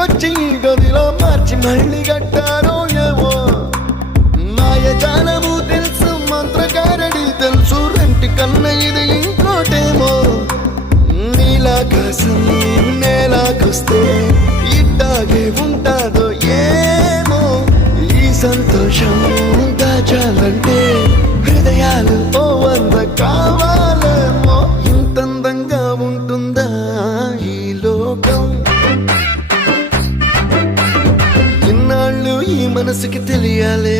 ఇంటికొచ్చి గదిలో మార్చి మళ్ళీ కట్టారో ఏమో మాయజాలము తెలుసు మంత్రకారడి తెలుసు రెంటి కన్న ఇది ఇంకోటేమో నీలాకాశం నేలాకొస్తే ఇట్టాగే ఉంటాదో ఏమో ఈ సంతోషం దాచాలంటే హృదయాలు ఓ వంద కావాలేమో ఇంతందంగా ఉంటుందా ఈ లోకం ఇన్నాళ్ళు ఈ మనసుకి తెలియాలే